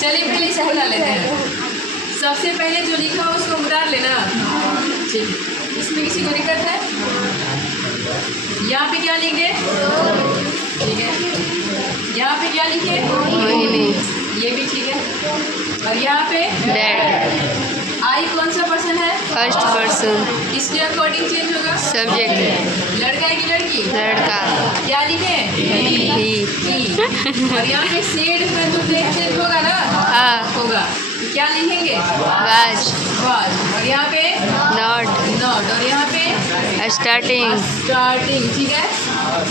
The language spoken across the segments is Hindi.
चलिए पहले इसे बुला लेते हैं। सबसे पहले जो लिखा हो उसको उतार लेना। ठीक है, इसमें किसी को दिक्कत है? यहाँ पे क्या लिखे? ठीक है, यहाँ पे क्या लिखे? मोहिनी। ये भी ठीक है। और यहाँ पे डैड। आई कौन सा पर्सन है? First person. किसके अकॉर्डिंग चेंज होगा? सब्जेक्ट। लड़का है कि लड़की? लड़का। क्या लिखे? ही। और यहाँ पे सेड का जो चेंज होगा ना? हाँ। होगा। क्या लिखेंगे? वाज। वाज। और यहाँ पे नॉट। नॉट। और यहाँ पे स्टार्टिंग। स्टार्टिंग। ठीक है।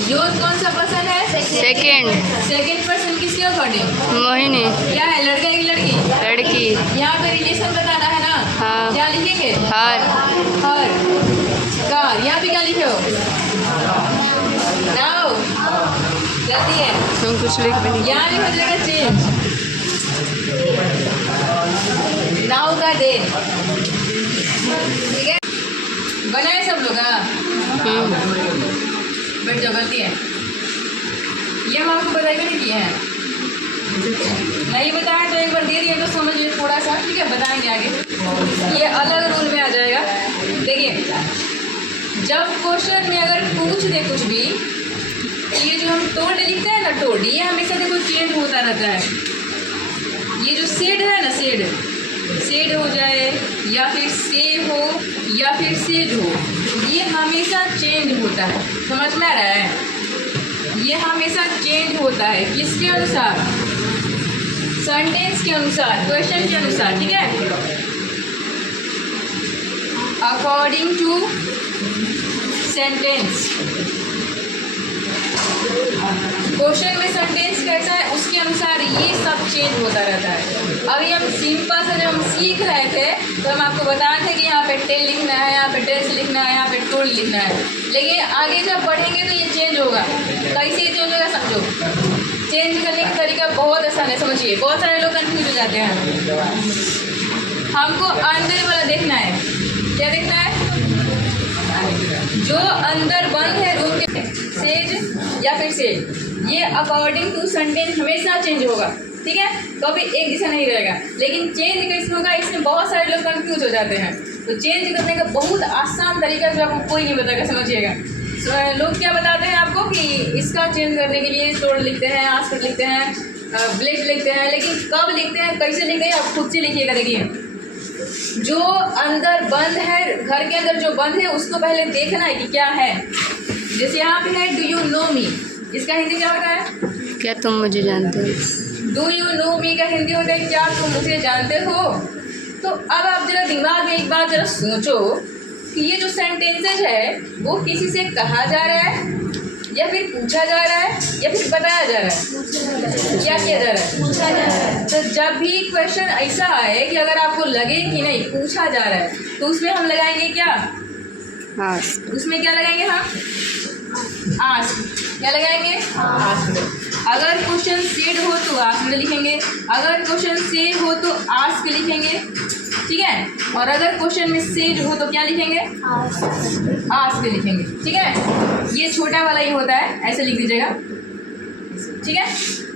यूज कौन सा पर्सन है? सेकेंड। सेकेंड पर्सन किसके अकॉर्डिंग? मोहिनी। क्या है, लड़का है कि लड़की? लड़की। यहाँ पे रिलेशन बताना है ना? हाँ। क्या लिखेंगे? हर। हर। कार। यहाँ पे क्या लिखे हो? नाउ। जल्दी है। तुम कुछ लिख भी नहीं। यहाँ भी हो जाएगा चेंज। नाउ का डे। ठीक है, बनाए सब लोग? हाँ, बैठ जाओ। गलती है ये हम आपको बताएगा नहीं किए हैं। नहीं बताया तो एक बार दे दिए तो समझिए थोड़ा सा। ठीक है, बताएंगे आगे। ये अलग रूल में आ जाएगा। देखिए, जब क्वेश्चन में अगर पूछ दे कुछ भी, ये जो हम टोल्ड लिखते हैं ना, टोल्ड, ये हमेशा देखो चेंज होता रहता है। ये जो सेड है ना, सेड हो जाए या फिर से हो या फिर सेज हो, ये हमेशा चेंज होता है। समझ में आ रहा है? ये हमेशा चेंज होता है। किसके अनुसार? सेंटेंस के अनुसार, क्वेश्चन के अनुसार। ठीक है, अकॉर्डिंग टू सेंटेंस। क्वेश्चन में सेंटेंस कैसा है उसके अनुसार ये सब चेंज होता रहता है। अभी हम सिंपल से जब हम सीख रहे थे तो हम आपको बता रहे थे कि यहाँ पे टेल लिखना है, यहाँ पे टेल्स लिखना है, यहाँ पे टोल्ड लिखना है। लेकिन आगे जब पढ़ेंगे तो ये चेंज होगा। कैसे चेंज होगा समझो। चेंज करने का तरीका बहुत आसान है, समझिए। बहुत सारे लोग कन्फ्यूज हो जाते हैं। हमको अंदर वाला देखना है। क्या देखना है? जो अंदर बंद है रूम के, सेज या फिर सेज, ये अकॉर्डिंग टू सेंटेंस हमेशा चेंज होगा। ठीक है, कभी एक जैसा नहीं रहेगा। लेकिन चेंज कैसे होगा, इसमें बहुत सारे लोग कंफ्यूज हो जाते हैं। तो चेंज करने का बहुत आसान तरीका जो आपको कोई नहीं बताएगा, समझिएगा। लोग क्या बताते हैं आपको कि इसका चेंज करने के लिए टोल्ड लिखते हैं, आस्क लिखते हैं, ब्लेस लिखते हैं। लेकिन कब लिखते हैं, कैसे लिखते हैं, आप खुद से लिखिएगा। देखिए, जो अंदर बंद है, घर के अंदर जो बंद है, उसको पहले देखना है कि क्या है। जैसे यहाँ पे है डू यू नो मी, इसका हिंदी क्या होता है? क्या तुम मुझे जानते हो? डू यू नो मी का हिंदी होता है क्या तुम मुझे जानते हो। तो अब आप जरा दिमाग में एक बात जरा सोचो कि ये जो सेंटेंसेज है वो किसी से कहा जा रहा है या फिर पूछा जा रहा है या फिर बताया जा रहा है? क्या किया जा रहा है? पूछा जा रहा है। तो जब भी क्वेश्चन ऐसा आए कि अगर आपको लगे कि नहीं पूछा जा रहा है, तो उसमें हम लगाएंगे क्या? आस्क। उसमें क्या लगाएंगे हम? आस्क। क्या लगाएंगे? आस्क। अगर क्वेश्चन सेड हो तो आस्क में लिखेंगे, अगर क्वेश्चन से हो तो आस्क लिखेंगे। ठीक है, और अगर क्वेश्चन में सेड हो तो क्या लिखेंगे? आस्क लिखेंगे। ठीक है, ये छोटा वाला ही होता है, ऐसे लिख दीजिएगा। ठीक है,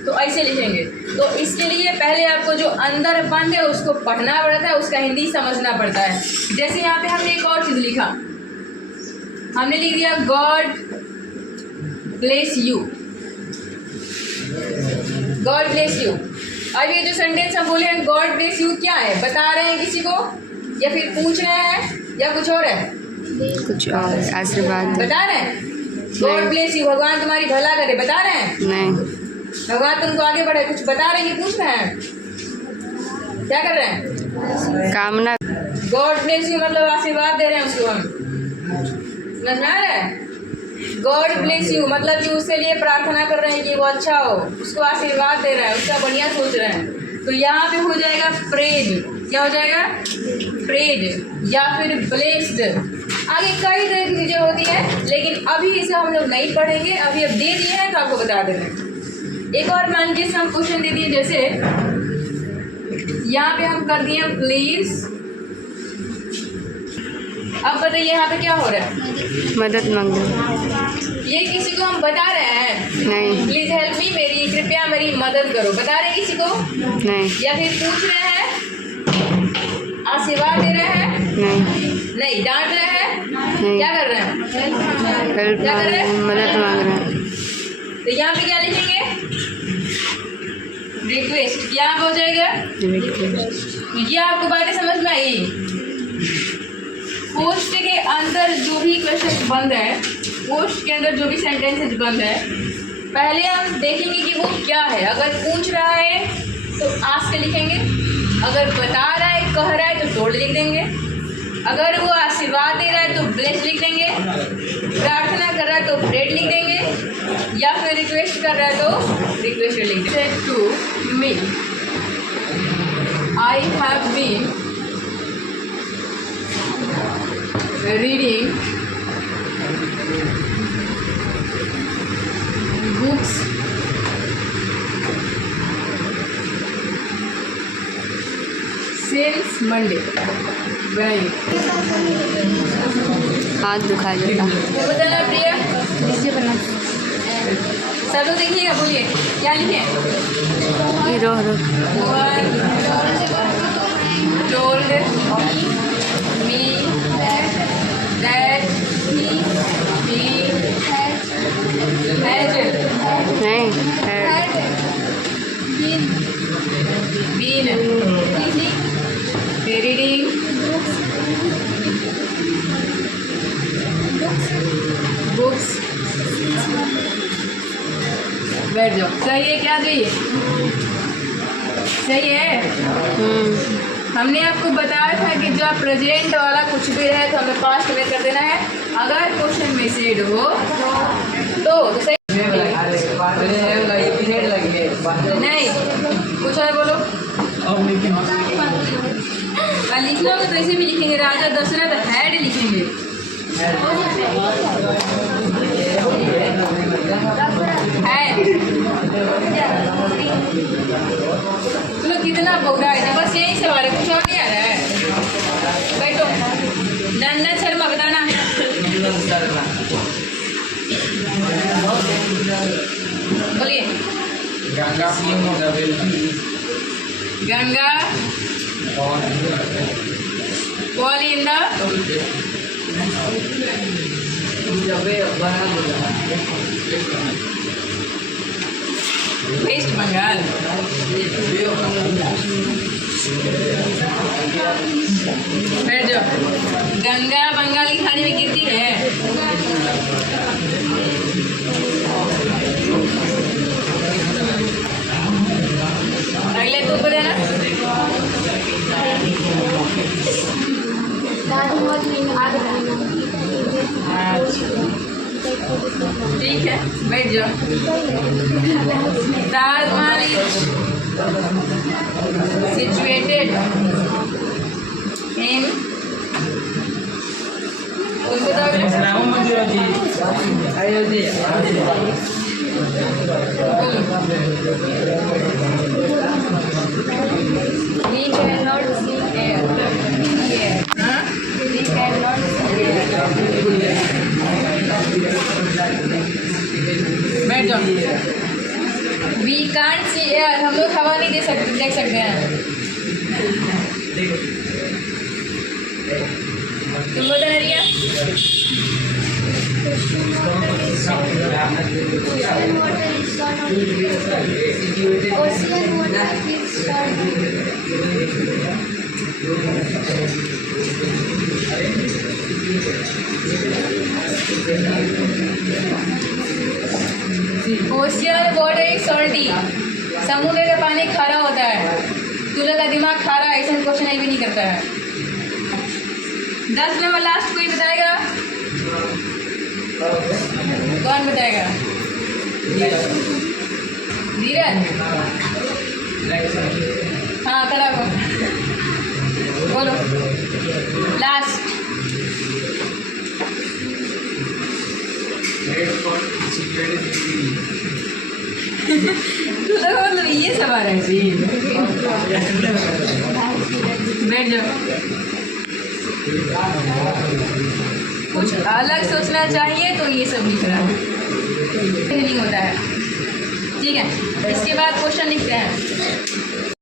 तो ऐसे लिखेंगे। तो इसके लिए पहले आपको जो अंदर बंद है उसको पढ़ना पड़ता है, उसका हिंदी समझना पड़ता है। जैसे यहाँ पे हमने एक और चीज़ लिखा, हमने लिख दिया God bless you. God bless you. अब ये जो सेंटेंस हम बोले हैं गॉड ब्लेस यू, क्या है? बता रहे हैं किसी को या फिर पूछ रहे हैं या कुछ और है? कुछ और। आशीर्वाद। बता रहे हैं गॉड ब्लेस यू, भगवान तुम्हारी भला करे, बता रहे हैं? नहीं। भगवान तुमको आगे बढ़े, कुछ बता रहे हैं, पूछ रहे हैं, क्या कर रहे हैं? कामना। गॉड ब्लेस यू मतलब आशीर्वाद दे रहे हैं उसको हम। समझ में आ रहा है? गॉड ब्लेस यू मतलब कि उसके लिए प्रार्थना कर रहे हैं कि वो अच्छा हो, उसको आशीर्वाद दे रहे हैं, उसका बढ़िया सोच रहे हैं। तो यहाँ पे हो जाएगा प्रेड। क्या हो जाएगा? प्रेड या फिर ब्लेस्ड। आगे कई तरह की चीज़ें होती हैं, लेकिन अभी इसे हम लोग नहीं पढ़ेंगे। अभी अब दे दिए हैं तो आपको बता दे रहे हैं। एक और मान लीजिए हम क्वेश्चन दे दिए, जैसे यहाँ पे हम कर दिए प्लीज। अब बताइए यहाँ पे क्या हो रहा है? मदद मांगो। ये किसी को हम बता रहे हैं? नहीं। प्लीज हेल्प मी, मेरी कृपया मेरी मदद करो। बता रहे किसी को नहीं या फिर पूछ रहे हैं, आशीर्वाद दे रहे हैं, नहीं नहीं डांट रहे हैं, नहीं क्या कर रहे हैं? हेल्प क्या मांग कर रहे रहे हैं? हैं, मदद मांग रहे हैं। तो यहाँ पे क्या लिखेंगे? रिक्वेस्ट। क्या हो जाएगा? ये आपको बातें समझ में आई? पोस्ट के अंदर जो भी क्वेश्चन बंद है, पोस्ट के अंदर जो भी सेंटेंसेस बंद है, पहले हम देखेंगे कि वो क्या है। अगर पूछ रहा है तो आस्क लिखेंगे, अगर बता रहा है, कह रहा है तो टोल्ड लिख देंगे, अगर वो आशीर्वाद दे रहा है तो ब्लेस लिख देंगे, प्रार्थना कर रहा है तो प्रेड लिख देंगे, या फिर रिक्वेस्ट कर रहा है तो रिक्वेस्ट लिख देंगे। To me I have been reading books since Monday. बनाइए। हाथ दुखा जाता। तो बताना प्रिया, सब लोग देखिएगा, बोलिए क्या लिखे? रो told me that he has नहीं been reading books। बैठ जाओ। सही है? क्या चाहिए? सही है। हमने आपको बताया था कि जब प्रेजेंट वाला कुछ भी है तो हमें पास्ट में कर देना है। अगर क्वेश्चन में सेड हो तो सही नहीं, कुछ और बोलो। और लिख लोगे तो इसे भी लिखेंगे, राजा दशरथ हैड लिखेंगे। चलो कितना बोला है, बस यही सवाल है, कुछ और नहीं आ रहा है। बैठो। नंदन शर्मा बताना। बोलिए। Ganga fall in the west Bengal. बैठ जाओ। गंगा बंगाल की खाड़ी में गिरती है। अगले तो बोले ना, ठीक है, बैठ जाओ। Taj Mahal situated in We cannot see air. Huh? We cannot see air. बैठ जाओ। We can't see air, हम लोग हवा नहीं देख सकते हैं। तुम बता रिया? Ocean water is salty. Ocean water is salty. समुद्र का पानी खारा होता है। तुला का दिमाग खारा, ऐसा क्वेश्चन भी नहीं करता है। 10 नंबर लास्ट कोई बताएगा? कौन बताएगा? धीरज। हाँ करा को बोलो लास्ट। तो मतलब ये सवाल है जी। बैठ जाओ। कुछ अलग सोचना चाहिए तो ये सब लिख रहा है, नहीं होता है। ठीक है, इसके बाद क्वेश्चन लिखते हैं।